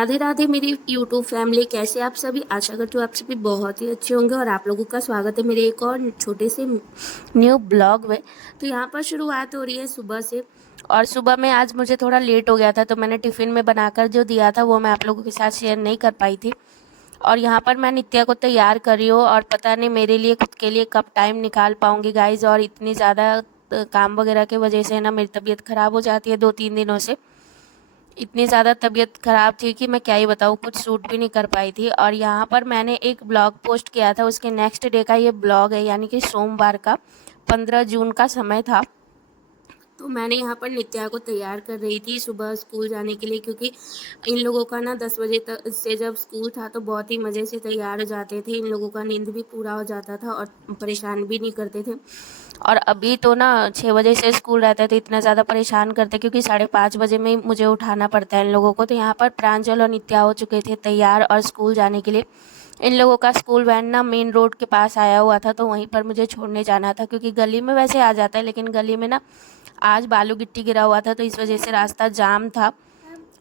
राधे राधे मेरी YouTube family, कैसे आप सभी। आशा करती हूँ आप सभी बहुत ही अच्छे होंगे और आप लोगों का स्वागत है मेरे एक और छोटे से न्यू ब्लॉग में। तो यहाँ पर शुरुआत हो रही है सुबह से। और सुबह में आज मुझे थोड़ा लेट हो गया था, तो मैंने टिफ़िन में बनाकर जो दिया था वो मैं आप लोगों के साथ शेयर नहीं कर पाई थी। और यहाँ पर मैं नित्या को तैयार कर रही हूँ और पता नहीं मेरे लिए खुद के लिए कब टाइम निकाल पाऊँगी गाइज़। और इतनी ज़्यादा काम वगैरह की वजह से ना मेरी तबीयत ख़राब हो जाती है 2-3 दिनों से। इतनी ज़्यादा तबीयत ख़राब थी कि मैं क्या ही बताऊँ, कुछ शूट भी नहीं कर पाई थी। और यहाँ पर मैंने एक ब्लॉग पोस्ट किया था, उसके नेक्स्ट डे का ये ब्लॉग है, यानी कि सोमवार का 15 जून का समय था। तो मैंने यहाँ पर नित्या को तैयार कर रही थी सुबह स्कूल जाने के लिए, क्योंकि इन लोगों का ना 10 बजे तक से जब स्कूल था तो बहुत ही मज़े से तैयार हो जाते थे। इन लोगों का नींद भी पूरा हो जाता था और परेशान भी नहीं करते थे। और अभी तो ना 6 बजे से स्कूल रहता है तो इतना ज़्यादा परेशान करते, क्योंकि 5:30 बजे में ही मुझे उठाना पड़ता है इन लोगों को। तो यहाँ पर प्रांजल और नित्या हो चुके थे तैयार और स्कूल जाने के लिए। इन लोगों का स्कूल वैन ना मेन रोड के पास आया हुआ था, तो वहीं पर मुझे छोड़ने जाना था, क्योंकि गली में वैसे आ जाता है लेकिन गली में ना आज बालू गिट्टी गिरा हुआ था तो इस वजह से रास्ता जाम था।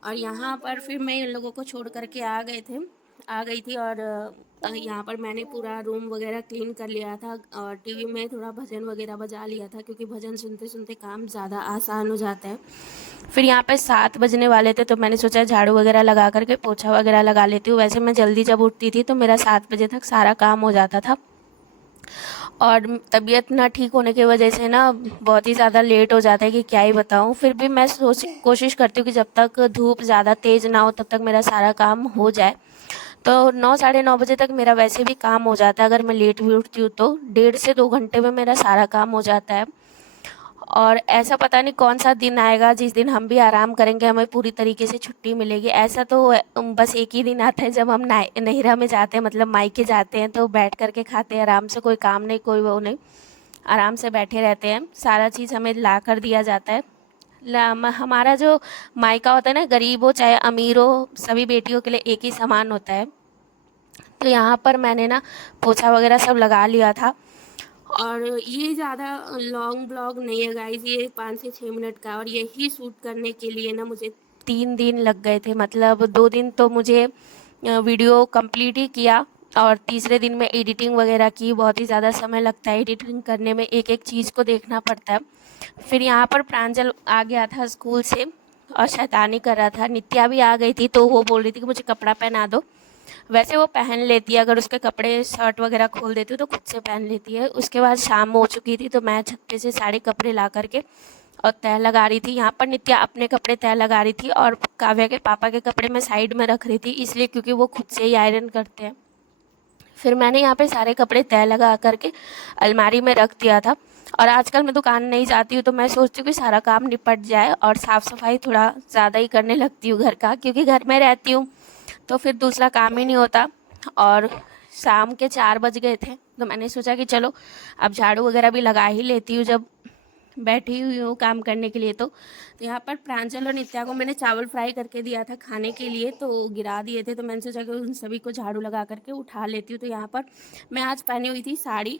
और यहाँ पर फिर मैं इन लोगों को छोड़ करके आ गई थी। और यहाँ पर मैंने पूरा रूम वगैरह क्लीन कर लिया था और टीवी में थोड़ा भजन वगैरह बजा लिया था, क्योंकि भजन सुनते सुनते काम ज़्यादा आसान हो जाता है। फिर यहाँ पे 7 बजने वाले थे तो मैंने सोचा झाड़ू वगैरह लगा करके पोछा वगैरह लगा लेती हूँ। वैसे मैं जल्दी जब उठती थी तो मेरा 7 बजे तक सारा काम हो जाता था। और तबीयत ना ठीक होने की वजह से ना बहुत ही ज़्यादा लेट हो जाता है कि क्या ही बताऊँ। फिर भी मैं कोशिश करती हूँ कि जब तक धूप ज़्यादा तेज़ ना हो तब तक मेरा सारा काम हो जाए। तो 9 साढ़े 9 बजे तक मेरा वैसे भी काम हो जाता है। अगर मैं लेट भी उठती हूँ तो 1.5 से 2 घंटे में मेरा सारा काम हो जाता है। और ऐसा पता नहीं कौन सा दिन आएगा जिस दिन हम भी आराम करेंगे, हमें पूरी तरीके से छुट्टी मिलेगी। ऐसा तो बस एक ही दिन आता है जब हम नैहरा में जाते हैं, मतलब मायके जाते हैं, तो बैठ करके खाते हैं आराम से, कोई काम नहीं कोई वो नहीं, आराम से बैठे रहते हैं, सारा चीज़ हमें ला कर दिया जाता है। हमारा जो मायका होता है ना, गरीब हो चाहे अमीर हो, सभी बेटियों के लिए एक ही समान होता है। तो यहाँ पर मैंने ना पोछा वगैरह सब लगा लिया था। और ये ज़्यादा लॉन्ग ब्लॉग नहीं है गाइज, ये 5 से 6 मिनट का। और यही शूट करने के लिए ना मुझे 3 दिन लग गए थे, मतलब 2 दिन तो मुझे वीडियो कंप्लीट ही किया और तीसरे दिन में एडिटिंग वगैरह की। बहुत ही ज़्यादा समय लगता है एडिटिंग करने में, एक एक चीज़ को देखना पड़ता है। फिर यहाँ पर प्रांजल आ गया था स्कूल से और शैतानी कर रहा था। नित्या भी आ गई थी तो वो बोल रही थी कि मुझे कपड़ा पहना दो। वैसे वो पहन लेती है, अगर उसके कपड़े शर्ट वगैरह खोल देती हूँ तो खुद से पहन लेती है। उसके बाद शाम हो चुकी थी तो मैं छत पे से सारे कपड़े ला करके और तह लगा रही थी। यहाँ पर नित्या अपने कपड़े तह लगा रही थी और काव्या के पापा के कपड़े मैं साइड में रख रही थी, इसलिए क्योंकि वो खुद से ही आयरन करते हैं। फिर मैंने यहाँ पे सारे कपड़े तह लगा करके अलमारी में रख दिया था। और आजकल मैं दुकान नहीं जाती हूँ तो मैं सोचती हूँ कि सारा काम निपट जाए और साफ़ सफाई थोड़ा ज़्यादा ही करने लगती हूँ घर का, क्योंकि घर में रहती हूँ तो फिर दूसरा काम ही नहीं होता। और शाम के 4 बज गए थे तो मैंने सोचा कि चलो अब झाड़ू वगैरह भी लगा ही लेती हूँ जब बैठी हुई हूँ काम करने के लिए। तो यहाँ पर प्रांजल और नित्या को मैंने चावल फ्राई करके दिया था खाने के लिए, तो गिरा दिए थे, तो मैंने सोचा कि उन सभी को झाड़ू लगा करके उठा लेती हूँ। तो यहाँ पर मैं आज पहनी हुई थी साड़ी,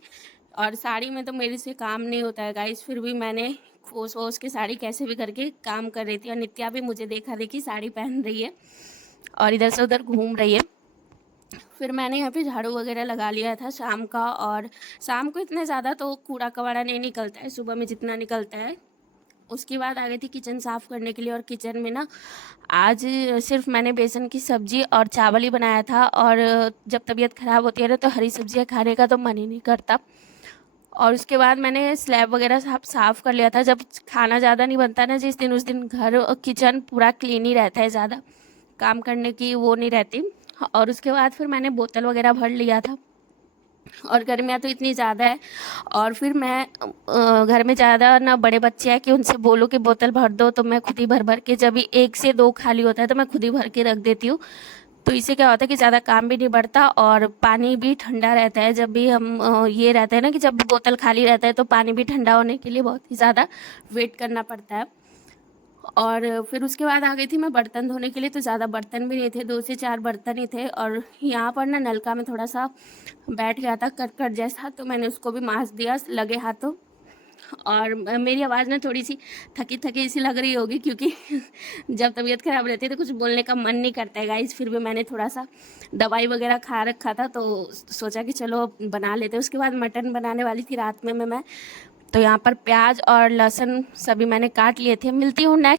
और साड़ी में तो मेरे से काम नहीं होता है गाइस, फिर भी मैंने खोस वोस के साड़ी कैसे भी करके काम कर रही थी। और नित्या भी मुझे देखा देखी साड़ी पहन रही है और इधर से उधर घूम रही है। फिर मैंने यहाँ पे झाड़ू वगैरह लगा लिया था शाम का। और शाम को इतने ज़्यादा तो कूड़ा कबाड़ा नहीं निकलता है, सुबह में जितना निकलता है। उसके बाद आ गई थी किचन साफ़ करने के लिए। और किचन में ना आज सिर्फ मैंने बेसन की सब्ज़ी और चावल ही बनाया था। और जब तबीयत ख़राब होती है ना तो हरी सब्जियाँ खाने का तो मन ही नहीं करता। और उसके बाद मैंने स्लैब वगैरह सब साफ़ कर लिया था। जब खाना ज़्यादा नहीं बनता ना जिस दिन, उस दिन घर और किचन पूरा क्लीन ही रहता है, ज़्यादा काम करने की वो नहीं रहती। और उसके बाद फिर मैंने बोतल वगैरह भर लिया था। और गर्मियाँ तो इतनी ज़्यादा है, और फिर मैं घर में ज़्यादा ना बड़े बच्चे हैं कि उनसे बोलो कि बोतल भर दो, तो मैं खुद ही भर भर के, जब भी 1 से 2 खाली होता है तो मैं खुद ही भर के रख देती हूँ। तो इससे क्या होता है कि ज़्यादा काम भी नहीं बढ़ता और पानी भी ठंडा रहता है। जब भी हम ये रहता है ना कि जब भी बोतल खाली रहता है तो पानी भी ठंडा होने के लिए बहुत ही ज़्यादा वेट करना पड़ता है। और फिर उसके बाद आ गई थी मैं बर्तन धोने के लिए, तो ज़्यादा बर्तन भी नहीं थे, 2 से 4 बर्तन ही थे। और यहाँ पर ना नलका में थोड़ा सा बैठ गया था करकट जैसा, तो मैंने उसको भी मांज दिया लगे हाथों। और मेरी आवाज़ ना थोड़ी सी थकी थकी सी लग रही होगी, क्योंकि जब तबीयत ख़राब रहती है तो कुछ बोलने का मन नहीं करता है गाइस। फिर भी मैंने थोड़ा सा दवाई वगैरह खा रखा था, तो सोचा कि चलो बना लेते हैं। उसके बाद मटन बनाने वाली थी रात में मैं। तो यहाँ पर प्याज और लहसुन सभी मैंने काट लिए थे। मिलती हूँ नेक्स्ट